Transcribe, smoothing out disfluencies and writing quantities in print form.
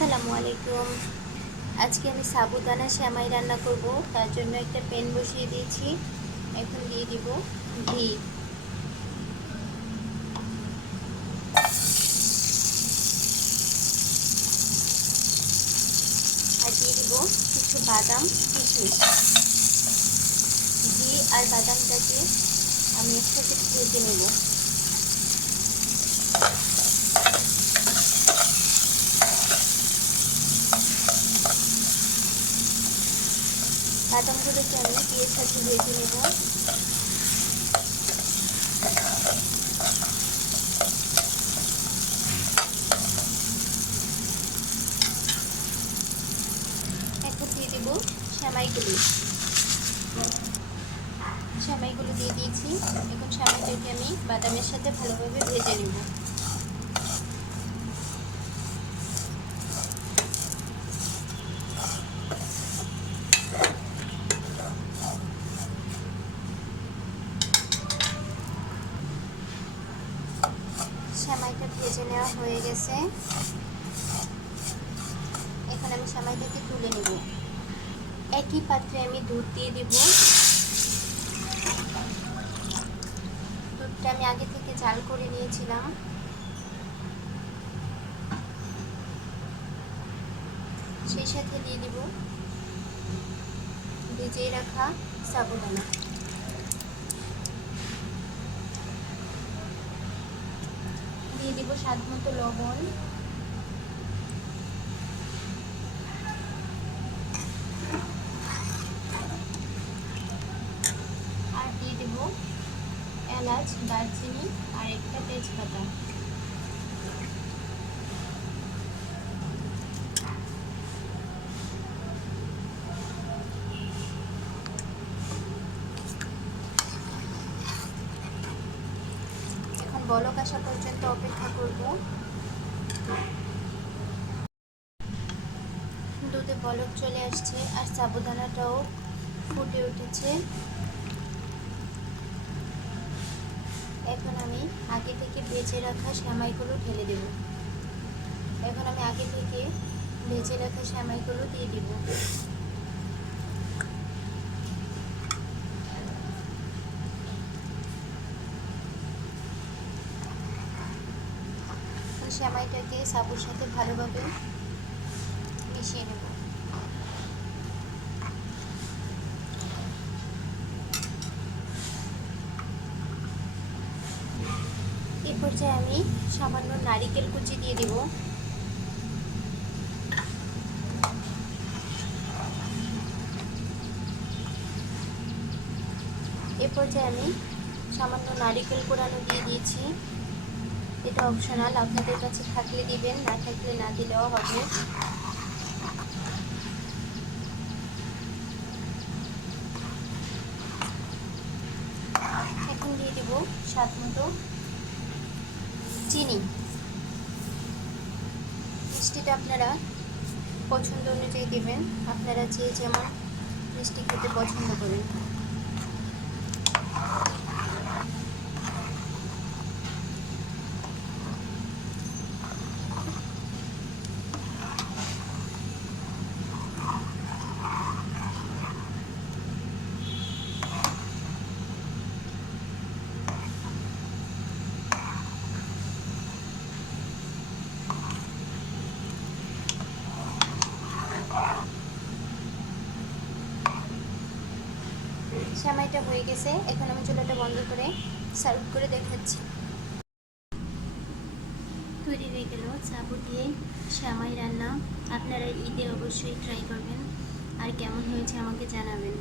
আসসালামু আলাইকুম। আজকে আমি সাবুদানা সেমাই রান্না করব। তার জন্য একটা প্যান বসিয়ে দিয়েছি। এখন দিয়ে দিব ঘি। আর দিয়ে দিব কিছু বাদাম কিশমিশ। ঘি আর বাদামটাকে আমি একসাথে ভেজে নেব। বাদামগুলোকে আমি ঘিয়ের সাথে ভেজে নেব। এখন দিয়ে দেব সেমাইগুলো দিয়ে দিয়েছি। এখন সেমাইটাকে আমি বাদামের সাথে ভালোভাবে ভেজে নেব। সেমাইটা ভেজে নেওয়া হয়ে গেছে। এখন আমি সেমাইটাকে তুলে নেব। একই পাত্রে আমি দুধ দিয়ে দেব। দুধটা আমি আগে থেকে জাল করে নিয়েছিলাম। সেই সাথে দিয়ে দেব ভিজিয়ে রাখা সাবুদানা। দিয়ে দেব স্বাদ মতো লবণ। আর দিয়ে দেব এলাচ, দারচিনি আর একটা তেজপাতা। এখন বলক আসা পর্যন্ত অপেক্ষা করব। দুধে বলক চলে আসছে আর সাবুদানাটাও ফুটে উঠেছে। এখন আমি আগে থেকে ভেজে রাখা সেমাইগুলো ঢেলে দেব। এখন আমি আগে থেকে ভেজে রাখা সেমাইগুলো দিয়ে দেব। সেমাইটাকে সাবুর সাথে ভালোভাবে মিশিয়ে নেব। এই পর্যায়ে আমি সামান্য নারিকেল কুচি দিয়ে দেব। এ পর্যায়ে আমি সামান্য নারিকেল কোড়ানো দিয়ে দিয়েছি। এটা অপশনাল, আপনাদের কাছে থাকলে দিবেন, না থাকলে না দিলেও হবে। এখন দিয়ে দেব স্বাদ মতো চিনি। মিষ্টিটা আপনারা পছন্দ অনুযায়ী দেবেন, আপনারা যে যেমন মিষ্টি খেতে পছন্দ করেন। সেমাইটা হয়ে গেছে। এখন আমি চুলাটা বন্ধ করে সার্ভ করে দেখাচ্ছি। তৈরি হয়ে গেল সাবু দিয়ে সেমাই রান্না। আপনারা ঈদে অবশ্যই ট্রাই করবেন আর কেমন হয়েছে আমাকে জানাবেন।